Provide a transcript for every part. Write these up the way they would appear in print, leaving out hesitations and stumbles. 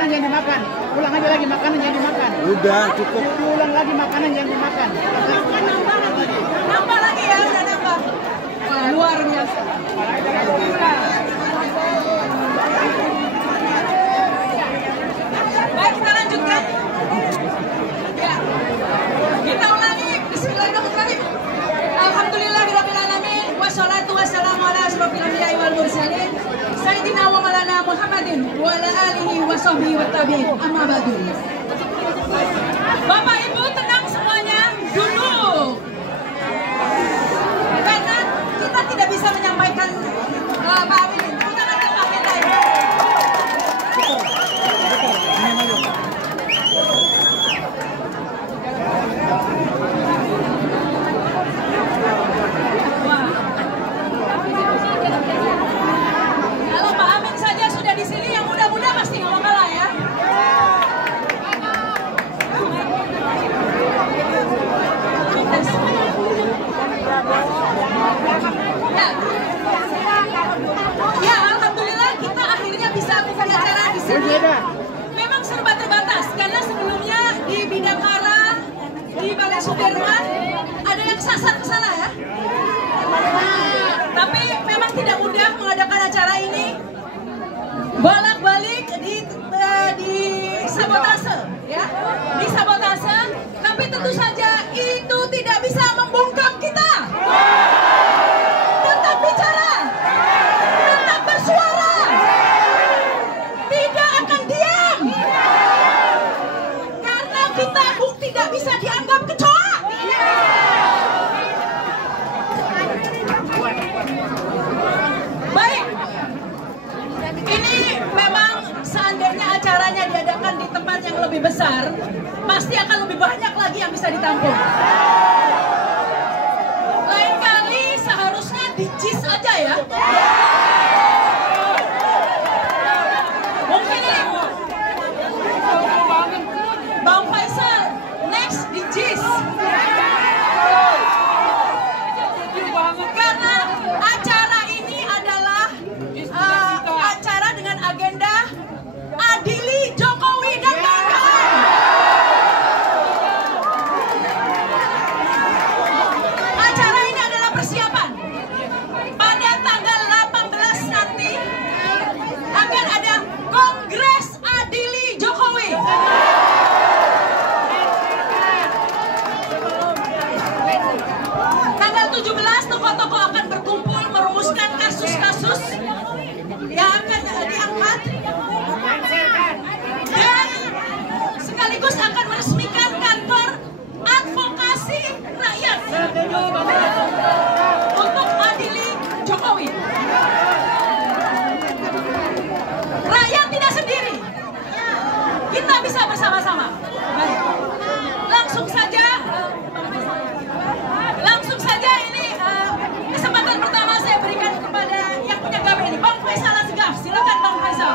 makanan yang dimakan. Ulang aja lagi makanan yang dimakan. Udah cukup. Diulang lagi makanan yang dimakan. Nambah lagi ya, udah nambah. Wah, luar biasa. Baik, kita lanjutkan. Ya. Kita ulangi. Bismillahirrahmanirrahim. Alhamdulillahirabbil alamin wassalatu wassalamu ala asrofil anbiya'i wal mursalin sayyidina wa maulana Muhammadin wa ala alihi wa sahbihi wa tabi'in. Amma ba'du. Bapak Ibu tenang semuanya, duduk. Karena kita tidak bisa menyampaikan Pak Amin. Kita nanti Pak Amin lagi. Kalau Pak Amin saja sudah di sini, yang muda-muda pasti nggak mau kalah ya. Ya, alhamdulillah kita akhirnya bisa berbicara di sini. Memang serba terbatas karena sebelumnya di Bidakara, di Balai Sudirman ada yang sasar ke sana ya. Tapi memang tidak mudah mengadakan acara ini. Bolak-balik di sabotase ya, di sabotase. Tapi tentu saja itu tidak bisa membungkam kita. Tetap bicara, tetap bersuara, tidak akan diam. Karena kita tidak bisa dianggap kecoa. Baik, ini memang seandainya acaranya diadakan di tempat yang lebih besar, pasti akan lebih banyak lagi yang bisa ditampung. Lain kali seharusnya di JIS aja ya. Mungkin ini Bang Faisal next di JIS. Karena acara ini adalah acara dengan agenda adili Jokowi dan kawan-kawan. Acara ini adalah persiapan. Pada tanggal 18 nanti akan ada Kongres Adili Jokowi. Tanggal 17 tokoh-tokoh akan berkumpul merumuskan kasus-kasus yang akan diangkat dan sekaligus akan meresmikan kantor advokasi rakyat untuk adili Jokowi. Rakyat tidak sendiri, kita bisa bersama-sama. Baik. Langsung saja ini kesempatan pertama saya berikan kepada yang punya gawe ini, Bang Faisal Asgaf. Silakan Bang Faisal.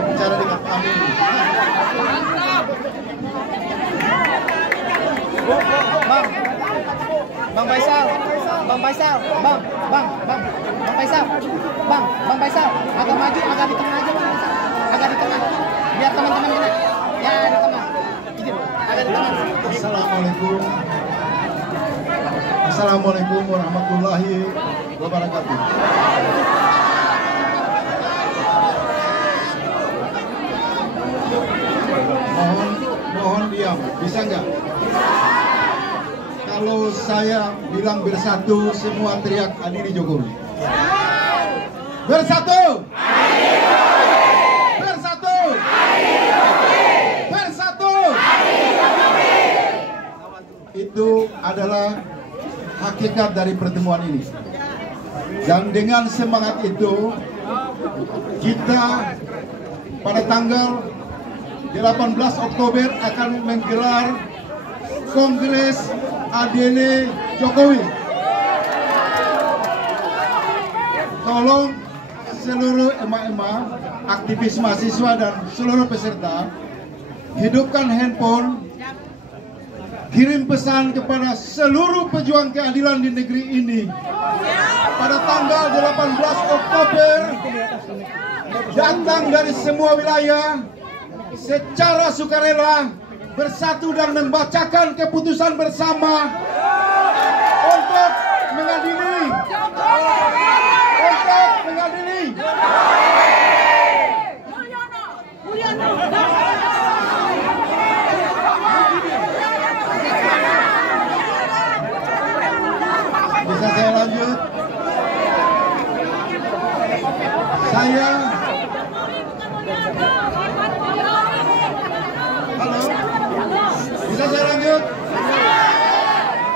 Bicara dengan Pak Amin. Bang Faisal, Bang Faisal, Bang Faisal, Bang Faisal, agak maju, agak di tengah aja, Bang Faisal. Agak di tengah, biar teman-teman kena. Ya, di tengah. Gini, agak di tengah. Assalamualaikum warahmatullahi wabarakatuh. Mohon diam, bisa nggak? Kalau saya bilang bersatu, semua teriak adili Jokowi. Bersatu! Bersatu! Bersatu! Itu adalah hakikat dari pertemuan ini. Dan dengan semangat itu, kita pada tanggal 18 Oktober akan menggelar Kongres Adili Jokowi. Tolong seluruh emak-emak, aktivis mahasiswa dan seluruh peserta hidupkan handphone kirim pesan kepada seluruh pejuang keadilan di negeri ini. Pada tanggal 18 Oktober, datang dari semua wilayah secara sukarela bersatu dan membacakan keputusan bersama untuk mengadili Bisa saya lanjut? Halo? Bisa saya lanjut?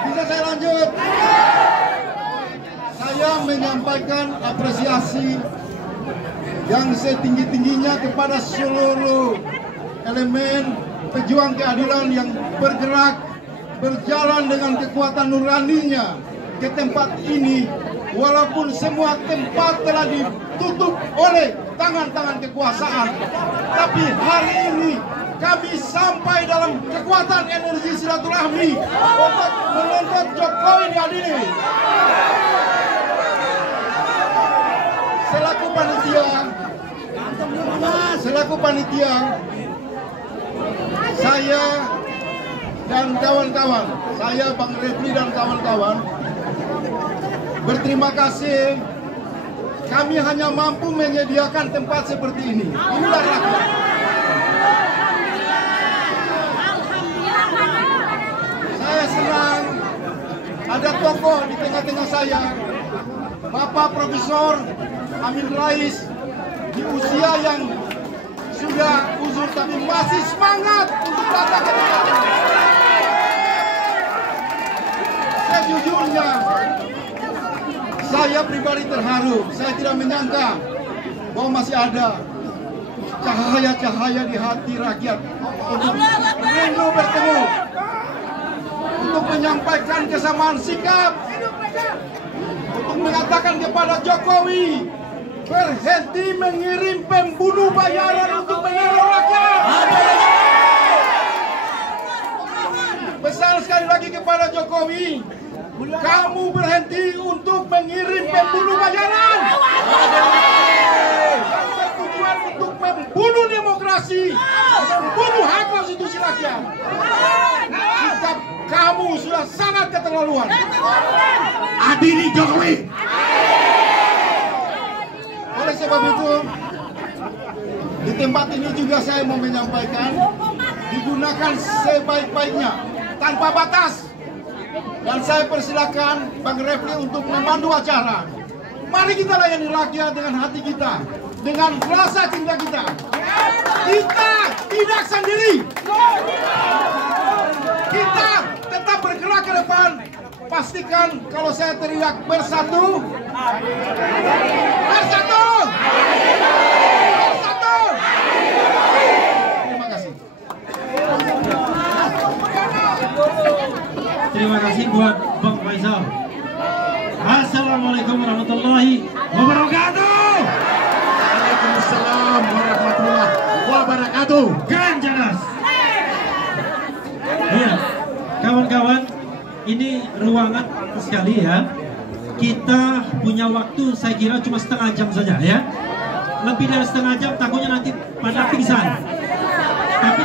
Bisa saya lanjut? Saya menyampaikan apresiasi yang setinggi-tingginya kepada seluruh elemen pejuang keadilan yang bergerak, berjalan dengan kekuatan nuraninya ke tempat ini, walaupun semua tempat telah ditutup oleh tangan-tangan kekuasaan. Tapi hari ini kami sampai dalam kekuatan energi silaturahmi untuk menuntut Jokowi diadili. Selaku panitia, saya dan kawan-kawan, saya Bang Refli dan kawan-kawan berterima kasih. Kami hanya mampu menyediakan tempat seperti ini. Inilah rakyat. Saya senang ada tokoh di tengah-tengah saya, Bapak Profesor Amin Rais, di usia yang sudah uzur tapi masih semangat untuk datang ke tempat ini. Sejujurnya, saya pribadi terharu. Saya tidak menyangka bahwa masih ada cahaya-cahaya di hati rakyat untuk rindu bertemu, untuk menyampaikan kesamaan sikap, untuk mengatakan kepada Jokowi, berhenti mengirim pembunuh bayaran untuk menyerang rakyat. Pesan sekali lagi kepada Jokowi, kamu berhenti untuk mengirim pembunuh bayaran yang bertujuan untuk membunuh demokrasi, membunuh hak konstitusi rakyat. Sikap kamu sudah sangat keterlaluan. Adili Jokowi. Oleh sebab itu, di tempat ini juga saya mau menyampaikan, digunakan sebaik-baiknya, tanpa batas. Dan saya persilakan Bang Refli untuk memandu acara. Mari kita layani rakyat dengan hati kita, dengan rasa cinta kita. Kita tidak sendiri. Kita tetap bergerak ke depan. Pastikan kalau saya teriak bersatu, bersatu, bersatu. Terima kasih. Terima kasih buat Bang Faisal. Assalamualaikum warahmatullahi wabarakatuh. Waalaikumsalam warahmatullahi wabarakatuh. Keren jelas. Iya, kawan-kawan, ini ruangan sekali ya. Kita punya waktu saya kira cuma setengah jam saja ya. Lebih dari setengah jam takutnya nanti pada pingsan. Tapi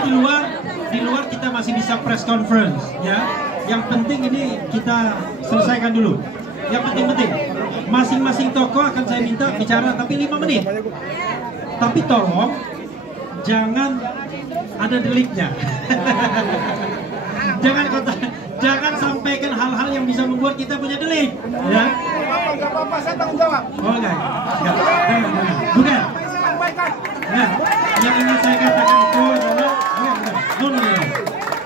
di luar kita masih bisa press conference ya. Yang penting ini kita selesaikan dulu. Yang penting masing-masing tokoh akan saya minta bicara tapi 5 menit. Tapi tolong jangan ada deliknya. Jangan sampaikan hal-hal yang bisa membuat kita punya delik ya. Enggak apa-apa, saya tanggung jawab. Oh enggak. Bukan. Nah, yang ingin saya katakan itu adalah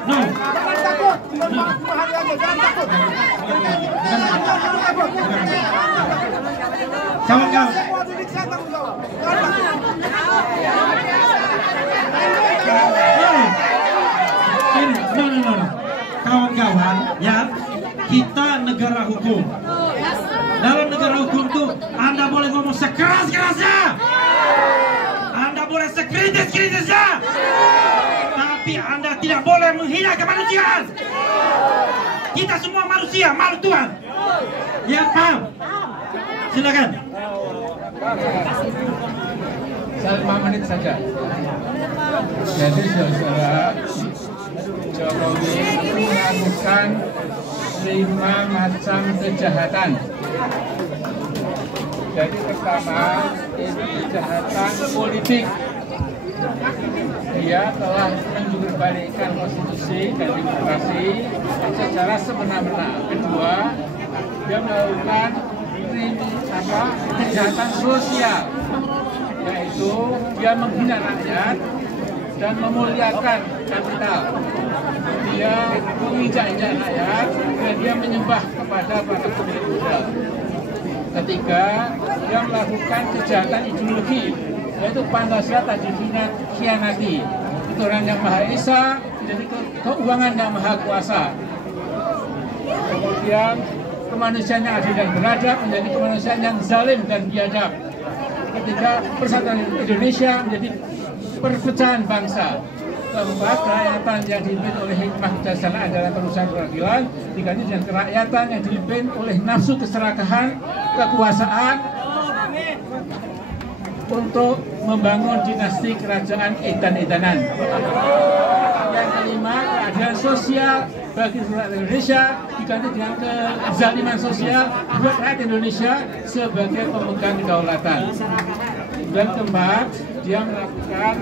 no. Jangan takut, memahami aja, jangan takut. Kawan-kawan. Semua delik saya tanggung jawab. Jangan takut. No. Kawan-kawan, ya, kita negara hukum. Dalam negara hukum tuh Anda boleh ngomong sekeras-kerasnya, Anda boleh sekritis-kritisnya, tapi Anda tidak boleh bukan menghina kemanusiaan. Kita semua manusia, makhluk Tuhan. Ya, paham? Silakan. Saya 5 menit saja. Jadi saudara, Jokowi melakukan 5 macam kejahatan. Jadi pertama, ini kejahatan politik. Dia telah menjurbalikkan konstitusi dan demokrasi secara semena-mena. Kedua, dia melakukan kejahatan sosial, yaitu dia menghina rakyat dan memuliakan kapital. Dia menginjak-injak rakyat dan dia menyembah kepada para pemilik modal. Ketiga, dia melakukan kejahatan ideologi, yaitu Pancasila tak dikhianati. Ketuhanan yang Maha Esa menjadi keuangan yang Maha Kuasa. Kemudian kemanusiaan yang adil dan beradab menjadi kemanusiaan yang zalim dan biadab. Ketiga, persatuan Indonesia menjadi perpecahan bangsa. Keempat, kerakyatan yang dipimpin oleh hikmah kebijaksanaan adalah perusahaan peradilan diganti dengan kerakyatan yang dipimpin oleh nafsu keserakahan, kekuasaan untuk membangun dinasti kerajaan edan-edanan. Yang kelima, keadilan sosial bagi rakyat Indonesia diganti dengan kezaliman sosial buat rakyat Indonesia sebagai pemegang kedaulatan. Dan keempat, dia melakukan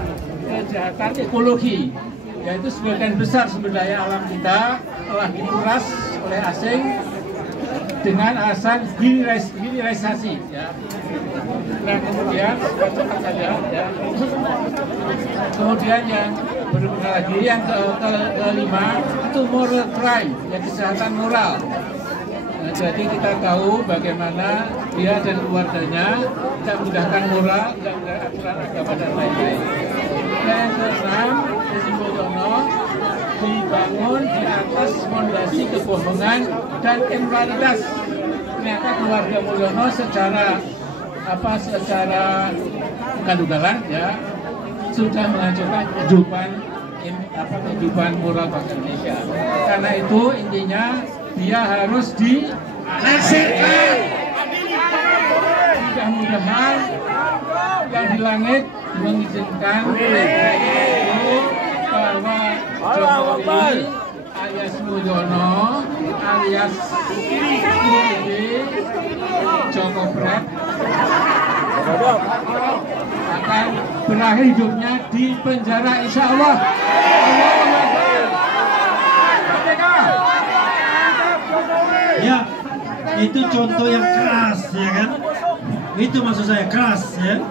kejahatan ekologi, yaitu sebagian besar sumber daya alam kita telah dikuras oleh asing dengan alasan hilirisasi. Ya. Nah, kemudian cepat saja. Ya. Kemudian yang berikutnya lagi, yang kelima itu moral crime, yang kejahatan moral. Nah, jadi kita tahu bagaimana dia dan keluarganya tidak menggunakan moral, tidak menggunakan aturan agama dan lain-lain. Yang keenam, Sri Mulyono dibangun di atas fondasi kebohongan dan immoralitas. Ternyata keluarga Mulyono secara ugal-ugalan ya sudah menghancurkan kehidupan moral bangsa Indonesia. Karena itu intinya dia harus dilengsarkan. Mudah-mudahan yang di langit mengizinkan bahwa Jokowi alias Mulyono alias Jokopret akan berakhir hidupnya di penjara, insya Allah. Ya, itu contoh yang keras, ya kan? Itu maksud saya, keras, ya.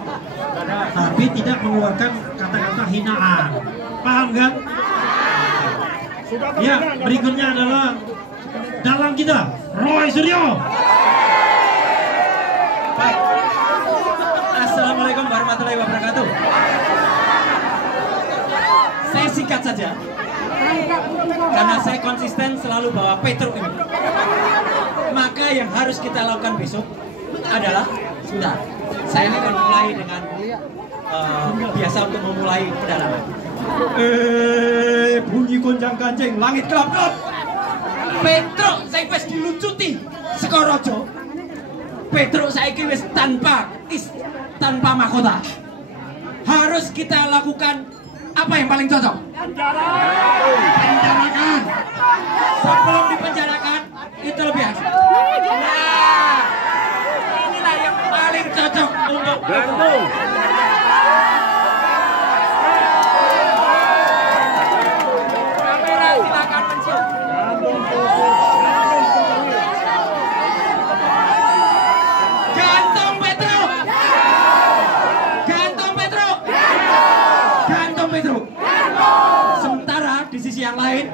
Tapi tidak mengeluarkan kata-kata hinaan. Paham kan? Ya, berikutnya adalah dalang kita, Roy Suryo. Baik. Assalamualaikum warahmatullahi wabarakatuh. Saya singkat saja, karena saya konsisten selalu bawa Petruk ini. Maka yang harus kita lakukan besok adalah, sebentar, saya ini akan mulai dengan biasa untuk memulai pendalaman. Bunyi gonjang ganjing, langit gelap-gelap. Petruk saya wis dilucuti Sekorojo. Petruk saya wis tanpa mahkota. Harus kita lakukan apa yang paling cocok? Penjarakan. Sebelum dipenjarakan itu lebih asik. Nah, inilah yang paling cocok untuk Bandung. Kamera silakan mention. Gantung Petruk. Gantung Petruk. Gantung Petruk. Sementara di sisi yang lain,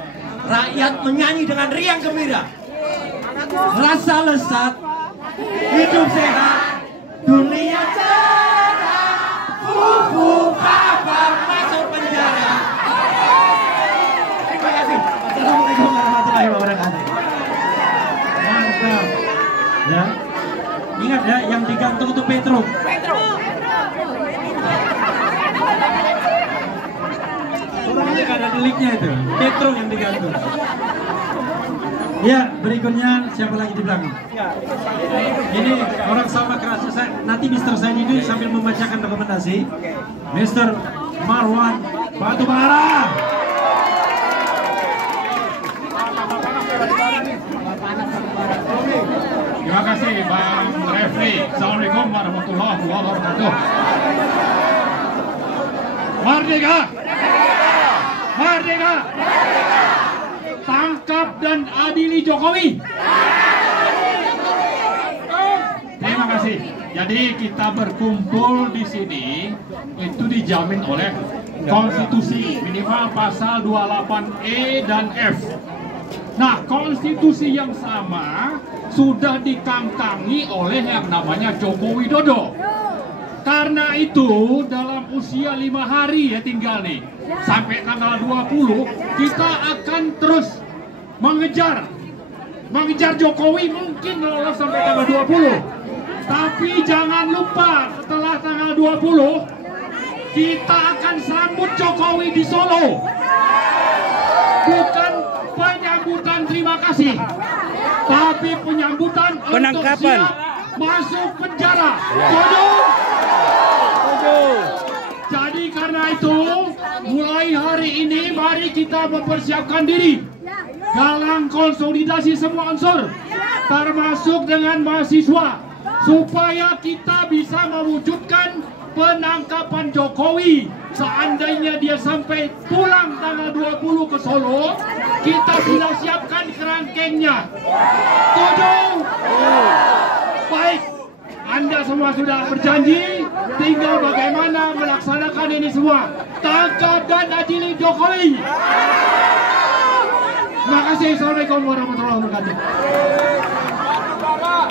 rakyat menyanyi dengan riang gembira. Rasa lesat, hidup sehat, dunia cerah, fufu kabar masuk penjara. Terima kasih. Assalamualaikum warahmatullahi wabarakatuh. Mantap. Ya. Ingat ya, yang digantung itu Petruk. Kurang aja peliknya itu, Petro yang digantung. Ya, berikutnya siapa lagi di belakang? Ini orang sama kerasnya saya. Nanti Mr. Saidi sambil membacakan rekomendasi. Mr. Marwan Batubara. Terima kasih Bang Refli. Assalamualaikum warahmatullahi wabarakatuh. Merdeka! Merdeka! Tangkap dan adili Jokowi. Terima kasih. Jadi kita berkumpul di sini itu dijamin oleh konstitusi, minimal pasal 28E dan F. Nah, konstitusi yang sama sudah dikangkangi oleh yang namanya Joko Widodo. Karena itu dalam usia 5 hari ya tinggal nih, sampai tanggal 20 kita akan terus mengejar Jokowi, mungkin lolos sampai tanggal 20. Tapi jangan lupa setelah tanggal 20 kita akan sambut Jokowi di Solo. Bukan penyambutan terima kasih, tapi penyambutan untuk siap masuk penjara. Jadi karena itu mulai hari ini mari kita mempersiapkan diri, galang konsolidasi semua unsur termasuk dengan mahasiswa supaya kita bisa mewujudkan penangkapan Jokowi. Seandainya dia sampai pulang tanggal 20 ke Solo, kita sudah siapkan kerangkengnya. Setuju? Baik, Anda semua sudah berjanji, tinggal bagaimana melaksanakan ini semua. Tangkap dan adili Jokowi. Terima kasih. Assalamualaikum warahmatullahi wabarakatuh.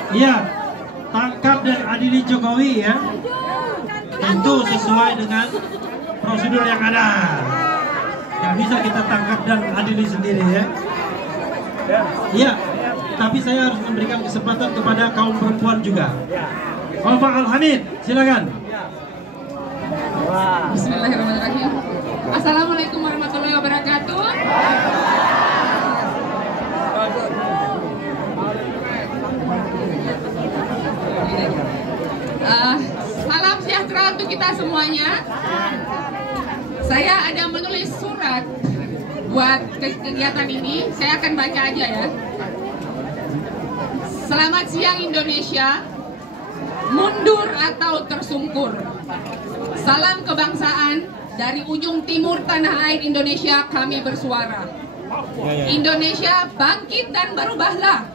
Iya, tangkap dan adili Jokowi ya. Tentu sesuai dengan prosedur yang ada. Nggak bisa kita tangkap dan adili sendiri ya. Iya, tapi saya harus memberikan kesempatan kepada kaum perempuan juga. Khalfa Al-Hamid, silakan. Bismillahirrahmanirrahim. Assalamualaikum warahmatullahi wabarakatuh. Salam sejahtera untuk kita semuanya. Saya ada menulis surat buat kegiatan ini. Saya akan baca aja ya. Selamat siang Indonesia. Mundur atau tersungkur. Salam kebangsaan dari ujung timur tanah air Indonesia, kami bersuara. Indonesia bangkit dan berubahlah.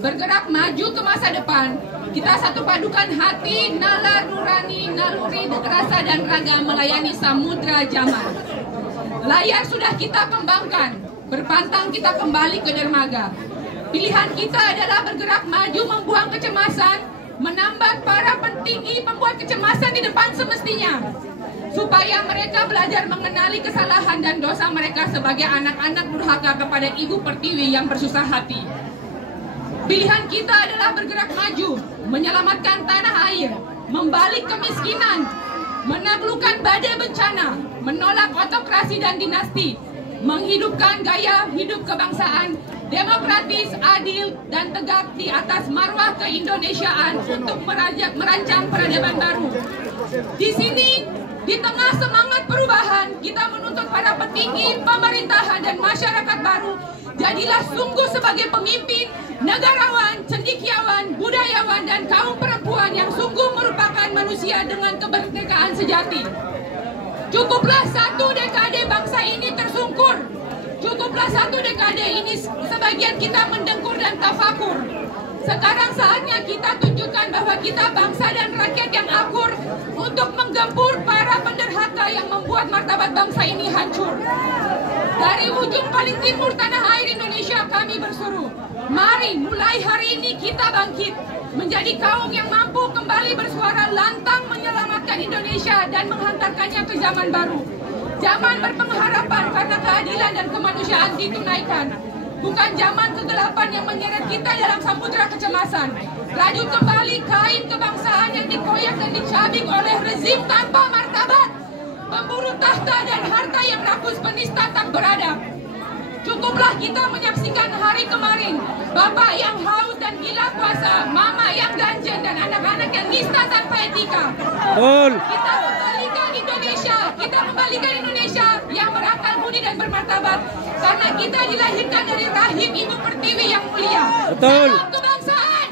Bergerak maju ke masa depan. Kita satu padukan hati, nalar nurani, naluri, rasa dan raga melayani samudra zaman. Layar sudah kita kembangkan, berpantang kita kembali ke dermaga. Pilihan kita adalah bergerak maju membuang kecemasan, menambah para petinggi pembuat kecemasan di depan semestinya. Supaya mereka belajar mengenali kesalahan dan dosa mereka sebagai anak-anak durhaka kepada Ibu Pertiwi yang bersusah hati. Pilihan kita adalah bergerak maju, menyelamatkan tanah air, membalik kemiskinan, menaklukkan badai bencana, menolak otokrasi dan dinasti, menghidupkan gaya hidup kebangsaan, demokratis, adil, dan tegak di atas marwah keindonesiaan untuk merancang peradaban baru. Di sini, di tengah semangat perubahan, kita menuntut para petinggi, pemerintahan, dan masyarakat baru, jadilah sungguh sebagai pemimpin, negarawan, cendekiawan, budayawan, dan kaum perempuan yang sungguh merupakan manusia dengan kemerdekaan sejati. Cukuplah satu dekade bangsa ini tersungkur. Cukuplah satu dekade ini sebagian kita mendengkur dan tafakur. Sekarang saatnya kita tunjukkan bahwa kita bangsa dan rakyat yang akur untuk menggempur para penderhaka yang membuat martabat bangsa ini hancur. Dari ujung paling timur tanah air Indonesia kami berseru, mari mulai hari ini kita bangkit menjadi kaum yang mampu kembali bersuara lantang menyelamatkan Indonesia dan menghantarkannya ke zaman baru. Zaman berpengharapan karena keadilan dan kemanusiaan ditunaikan. Bukan zaman kegelapan yang menyeret kita dalam samudera kecemasan. Rajut kembali kain kebangsaan yang dikoyak dan dicabik oleh rezim tanpa martabat. Pemburu tahta dan harta yang rakus penista tak berada Setelah kita menyaksikan hari kemarin, bapak yang haus dan gila puasa, mama yang ganjen, dan anak-anak yang nista tanpa etika. Kita kembalikan Indonesia yang berakal budi dan bermartabat, karena kita dilahirkan dari rahim Ibu Pertiwi yang mulia. Salam kebangsaan.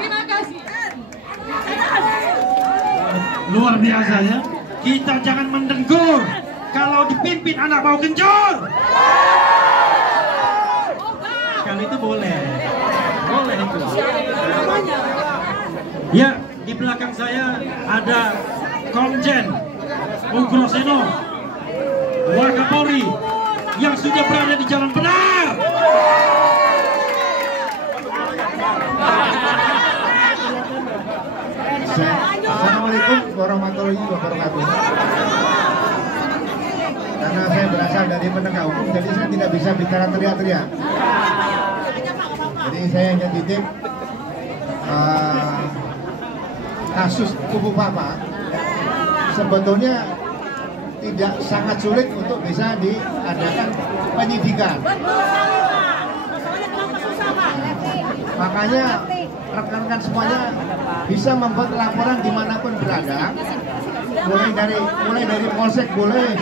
Terima kasih. Luar biasa ya. Kita jangan mendengkur. Kalau dipimpin anak bau kencur. Kali itu boleh. Boleh itu. Ya, di belakang saya ada Komjen Ugroseno, Wakapolri yang sudah berada di jalan benar. Assalamualaikum warahmatullahi wabarakatuh. Karena saya berasal dari penegak hukum, jadi saya tidak bisa bicara teriak-teriak. Jadi saya hanya titip kasus kubu Papa sebetulnya tidak sangat sulit untuk bisa diadakan penyidikan. Makanya rekan-rekan semuanya bisa membuat laporan dimanapun berada, mulai dari Polsek boleh,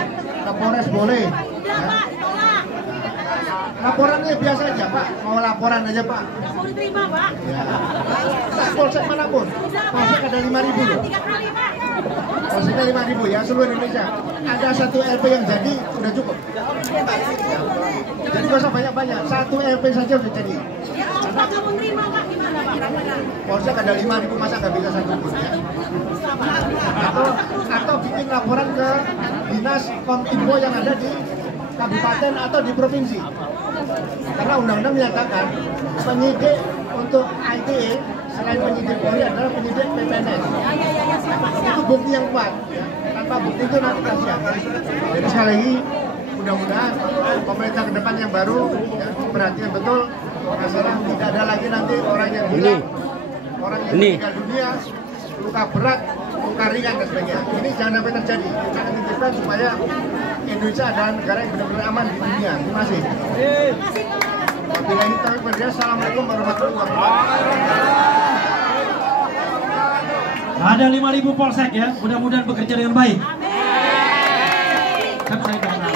ke Polres boleh. Ya. Laporannya biasa aja Pak, mau laporan aja Pak. Nggak mau diterima Pak. Ya. Polsek manapun, Polsek ada 5.000 loh. Polseknya 5.000 ya, seluruh Indonesia. Ada satu LP yang jadi, udah cukup. Jadi gak usah banyak-banyak, satu LP saja udah jadi. Ya kalau Pak nggak mau terima Pak, gimana Pak? Polsek ada 5.000, masa nggak bisa satu pun ya? Atau bikin laporan ke dinas Kominfo yang ada di kabupaten atau di provinsi. Karena undang-undang menyatakan penyidik untuk ITE selain penyidik Polri adalah penyidik PPNS. Itu bukti yang kuat. Ya. Tanpa bukti itu nanti kasihan. Jadi sekali lagi mudah-mudahan pemerintah ke depan yang baru ya, perhatian betul masalah tidak ada lagi nanti orang yang hilang, orang yang meninggal dunia, luka berat, luka ringan dan sebagainya. Ini jangan sampai terjadi. Jangan titipkan supaya Indonesia adalah negara yang benar-benar aman di dunia. Terima kasih. Wabillahi taufiq wal hidayah. Assalamualaikum warahmatullahi wabarakatuh. Ada 5.000 polsek ya, mudah-mudahan bekerja dengan baik. Kan saya kenal.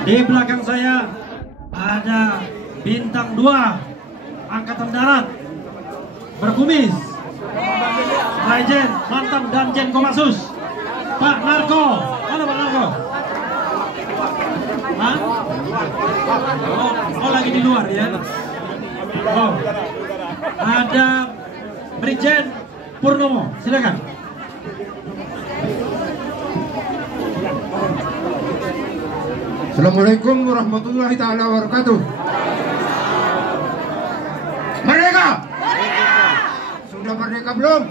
Di belakang saya ada bintang 2 Angkatan Darat berkumis, Brigjen mantan Danjen Kopassus Pak Narko. Halo Pak Narko. Hah? Oh lagi di luar ya. Oh. Ada Brigjen Purnomo, silakan. Assalamualaikum warahmatullahi taala wabarakatuh. Merdeka! Sudah merdeka belum?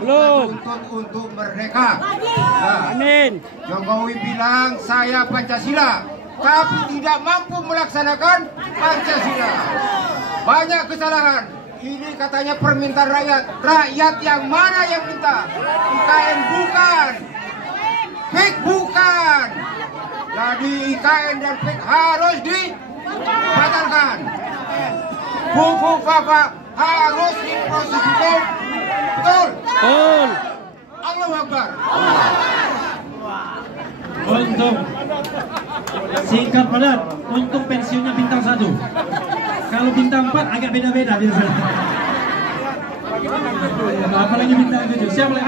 Belum. Untuk merdeka. Amin. Jokowi bilang saya Pancasila, tapi tidak mampu melaksanakan Pancasila. Banyak kesalahan. Ini katanya permintaan rakyat. Rakyat yang mana yang minta? IKN bukan. PIK bukan. Jadi IKN dan PIK harus dibatalkan. Buku Papa harus diproses hukum. Betul? Betul. Allahu Akbar. Untuk singkat padat, untuk pensiunnya bintang 1. Kalau bintang 4 agak beda-beda biasanya. Apalagi bintang 7. Siapa boleh?